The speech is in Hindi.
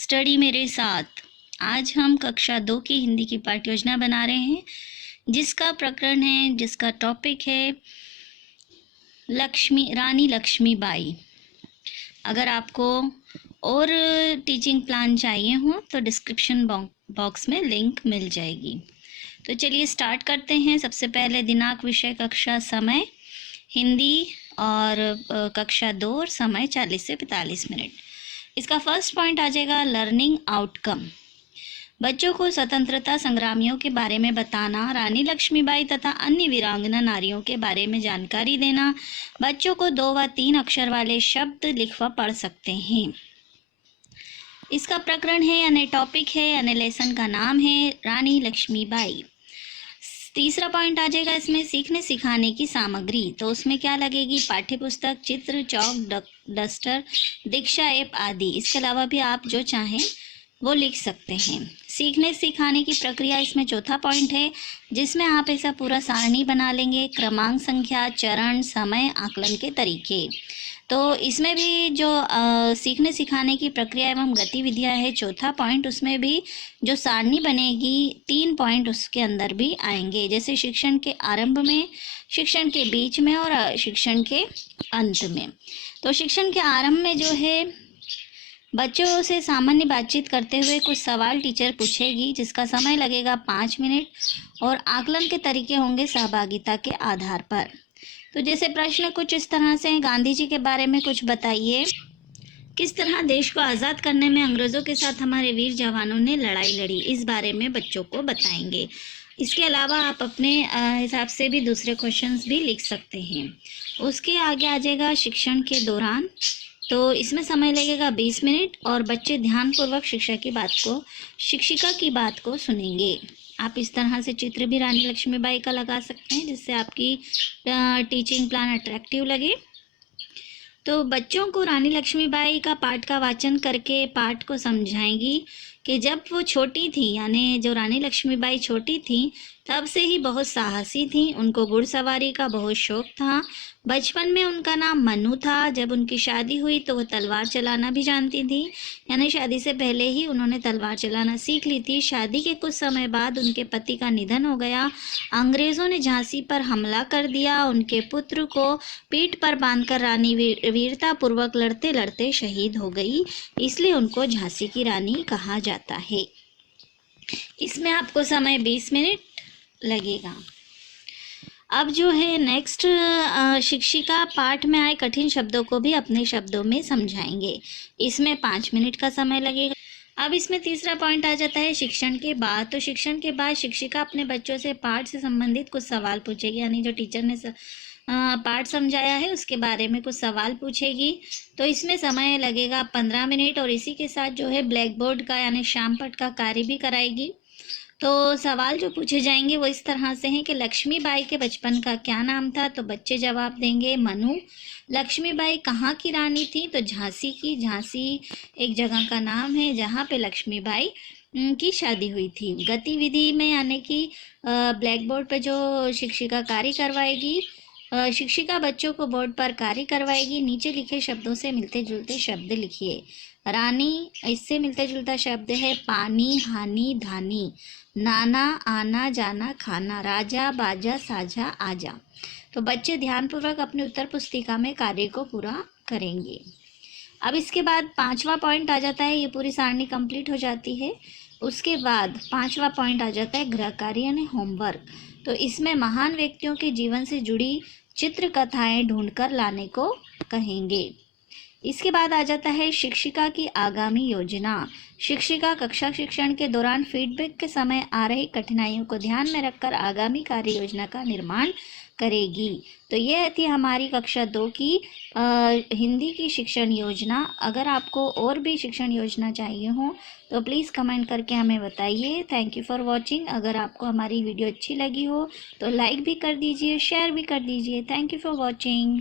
स्टडी मेरे साथ। आज हम कक्षा 2 की हिंदी की पाठ्य योजना बना रहे हैं, जिसका प्रकरण है, जिसका टॉपिक है रानी लक्ष्मीबाई। अगर आपको और टीचिंग प्लान चाहिए हो तो डिस्क्रिप्शन बॉक्स में लिंक मिल जाएगी। तो चलिए स्टार्ट करते हैं। सबसे पहले दिनांक, विषय, कक्षा, समय हिंदी और कक्षा 2 और समय 40 से 45 मिनट। इसका फर्स्ट पॉइंट आ जाएगा लर्निंग आउटकम। बच्चों को स्वतंत्रता संग्रामियों के बारे में बताना, रानी लक्ष्मीबाई तथा अन्य वीरांगना नारियों के बारे में जानकारी देना। बच्चों को 2 व 3 अक्षर वाले शब्द लिख व पढ़ सकते हैं। इसका प्रकरण है यानी टॉपिक है यानी लेसन का नाम है रानी लक्ष्मीबाई। तीसरा पॉइंट आ जाएगा इसमें सीखने सिखाने की सामग्री। तो उसमें क्या लगेगी? पाठ्य पुस्तक, चित्र, चौक, डस्टर, दीक्षा ऐप आदि। इसके अलावा भी आप जो चाहें वो लिख सकते हैं। सीखने सिखाने की प्रक्रिया इसमें चौथा पॉइंट है, जिसमें आप ऐसा पूरा सारणी बना लेंगे। क्रमांक, संख्या, चरण, समय, आकलन के तरीके। तो इसमें भी जो सीखने सिखाने की प्रक्रिया एवं गतिविधियां है, चौथा पॉइंट, उसमें भी जो सारणी बनेगी 3 पॉइंट उसके अंदर भी आएंगे, जैसे शिक्षण के आरंभ में, शिक्षण के बीच में और शिक्षण के अंत में। तो शिक्षण के आरंभ में जो है बच्चों से सामान्य बातचीत करते हुए कुछ सवाल टीचर पूछेगी, जिसका समय लगेगा 5 मिनट और आकलन के तरीके होंगे सहभागिता के आधार पर। तो जैसे प्रश्न कुछ इस तरह से हैं, गांधी जी के बारे में कुछ बताइए। किस तरह देश को आज़ाद करने में अंग्रेज़ों के साथ हमारे वीर जवानों ने लड़ाई लड़ी, इस बारे में बच्चों को बताएंगे। इसके अलावा आप अपने हिसाब से भी दूसरे क्वेश्चंस भी लिख सकते हैं। उसके आगे आ जाएगा शिक्षण के दौरान। तो इसमें समय लगेगा 20 मिनट और बच्चे ध्यानपूर्वक शिक्षिका की बात को सुनेंगे। आप इस तरह से चित्र भी रानी लक्ष्मीबाई का लगा सकते हैं, जिससे आपकी टीचिंग प्लान अट्रैक्टिव लगे। तो बच्चों को रानी लक्ष्मीबाई का पाठ का वाचन करके पाठ को समझाएंगी कि जब वो छोटी थी, यानी जो रानी लक्ष्मीबाई छोटी थी, तब से ही बहुत साहसी थी। उनको घुड़सवारी का बहुत शौक था। बचपन में उनका नाम मनु था। जब उनकी शादी हुई तो वो तलवार चलाना भी जानती थी, यानी शादी से पहले ही उन्होंने तलवार चलाना सीख ली थी। शादी के कुछ समय बाद उनके पति का निधन हो गया। अंग्रेज़ों ने झांसी पर हमला कर दिया। उनके पुत्र को पीठ पर बांधकर रानी वीरता पूर्वक लड़ते लड़ते शहीद हो गई, इसलिए उनको झांसी की रानी कहा जाता है। इसमें आपको समय 20 मिनट लगेगा। अब जो है नेक्स्ट, शिक्षिका पाठ में आए कठिन शब्दों को भी अपने शब्दों में समझाएंगे। इसमें 5 मिनट का समय लगेगा। अब इसमें तीसरा पॉइंट आ जाता है शिक्षण के बाद। तो शिक्षण के बाद शिक्षिका अपने बच्चों से पाठ से संबंधित कुछ सवाल पूछेगी, यानी जो टीचर ने पाठ समझाया है उसके बारे में कुछ सवाल पूछेगी। तो इसमें समय लगेगा 15 मिनट और इसी के साथ जो है ब्लैक बोर्ड का यानी श्यामपट्ट का कार्य भी कराएगी। तो सवाल जो पूछे जाएंगे वो इस तरह से हैं कि लक्ष्मीबाई के बचपन का क्या नाम था? तो बच्चे जवाब देंगे मनु। लक्ष्मीबाई कहाँ की रानी थी? तो झांसी की। झांसी एक जगह का नाम है जहाँ पे लक्ष्मीबाई की शादी हुई थी। गतिविधि में यानी कि ब्लैक बोर्ड पे जो शिक्षिका कार्य करवाएगी, शिक्षिका बच्चों को बोर्ड पर कार्य करवाएगी। नीचे लिखे शब्दों से मिलते जुलते शब्द लिखिए। रानी, इससे मिलता जुलता शब्द है पानी, हानि, धानी। नाना, आना जाना खाना। राजा, बाजा, साझा, आजा। तो बच्चे ध्यानपूर्वक अपनी उत्तर पुस्तिका में कार्य को पूरा करेंगे। अब इसके बाद 5वां पॉइंट आ जाता है, ये पूरी सारणी कंप्लीट हो जाती है। उसके बाद 5वां पॉइंट आ जाता है गृह कार्य यानी होमवर्क। तो इसमें महान व्यक्तियों के जीवन से जुड़ी चित्र कथाएं ढूंढकर लाने को कहेंगे। इसके बाद आ जाता है शिक्षिका की आगामी योजना। शिक्षिका कक्षा शिक्षण के दौरान फीडबैक के समय आ रही कठिनाइयों को ध्यान में रखकर आगामी कार्य योजना का निर्माण करेगी। तो यह थी हमारी कक्षा 2 की हिंदी की शिक्षण योजना। अगर आपको और भी शिक्षण योजना चाहिए हो तो प्लीज़ कमेंट करके हमें बताइए। Thank you for watching. अगर आपको हमारी वीडियो अच्छी लगी हो तो लाइक भी कर दीजिए, शेयर भी कर दीजिए। Thank you for watching.